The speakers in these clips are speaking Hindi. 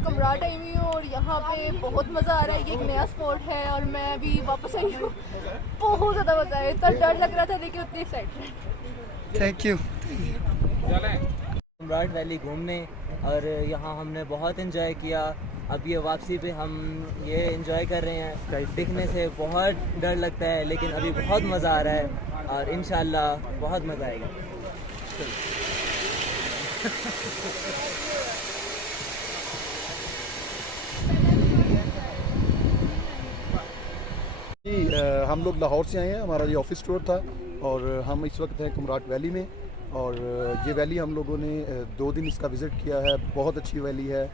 पे कुमराट आई हुई हूँ और यहाँ पे बहुत मज़ा आ रहा है। ये एक नया स्पॉट है और मैं अभी वापस आई हूँ। बहुत ज़्यादा मज़ा आया, इतना डर लग रहा था लेकिन उतनी excited. Thank you. Kumrat valley घूमने और यहाँ हमने बहुत इन्जॉय किया। अब ये वापसी पे हम ये इन्जॉय कर रहे हैं। दिखने से बहुत डर लगता है लेकिन अभी बहुत मज़ा आ रहा है और इंशाल्लाह बहुत मज़ा आएगा। हम लोग लाहौर से आए हैं, हमारा ये ऑफिस टूर था और हम इस वक्त हैं कुमराट वैली में। और ये वैली हम लोगों ने 2 दिन इसका विज़िट किया है। बहुत अच्छी वैली है,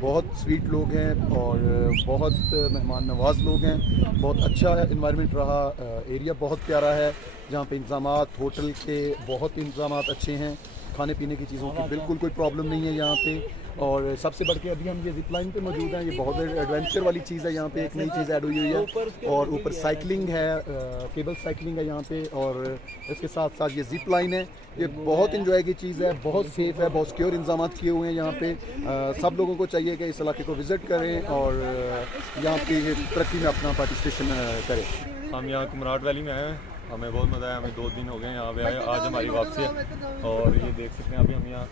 बहुत स्वीट लोग हैं और बहुत मेहमान नवाज लोग हैं। बहुत अच्छा इन्वायरमेंट रहा, एरिया बहुत प्यारा है जहाँ पे इंतज़ामात होटल के बहुत इंतज़ामात अच्छे हैं। खाने पीने की चीज़ों की बिल्कुल कोई प्रॉब्लम नहीं है यहाँ पे। और सबसे बढ़ के अभी हम ये जिप लाइन पे मौजूद हैं। ये बहुत एडवेंचर वाली चीज़ है, यहाँ पे एक नई चीज़ ऐड हुई है और ऊपर साइकिलिंग है, केबल साइकिलिंग है यहाँ पे और इसके साथ साथ ये जिप लाइन है। ये बहुत इंजॉय की चीज़ है, बहुत सेफ़ है, बहुत सिक्योर इंतजाम किए हुए हैं यहाँ पे। सब लोगों को चाहिए कि इस इलाके को विज़िट करें और यहाँ की तरक्की में अपना पार्टिसिपेशन करें। हम यहाँ कुमराट वैली में आए हैं, हमें बहुत मज़ा आया। हमें 2 दिन हो गए यहाँ पे आए, आज हमारी वापसी है। और ये देख सकते हैं अभी हम यहाँ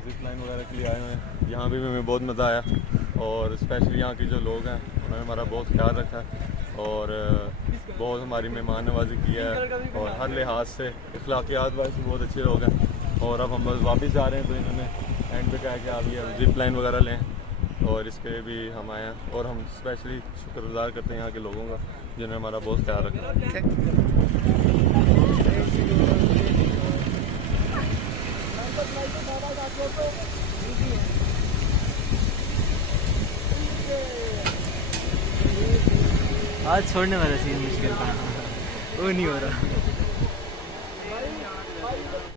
जिप लाइन वगैरह के लिए आए हुए हैं। यहाँ भी हमें बहुत मज़ा आया और स्पेशली यहाँ के जो लोग हैं उन्होंने हमारा बहुत ख्याल रखा है और बहुत हमारी मेहमान नवाजी की है और हर लिहाज से अखलाकियात वाइज भी बहुत अच्छे लोग हैं। और अब हम बस वापस जा रहे हैं तो इन्होंने एंड पे कहा कि आप ये जिप लाइन वगैरह लें और इसके भी हम आए हैं और हम स्पेशली शुक्रगुजार करते हैं यहाँ के लोगों का जिन्होंने हमारा बहुत ख्याल रखा। आज छोड़ने वाला सीन मुश्किल था, वो नहीं हो रहा।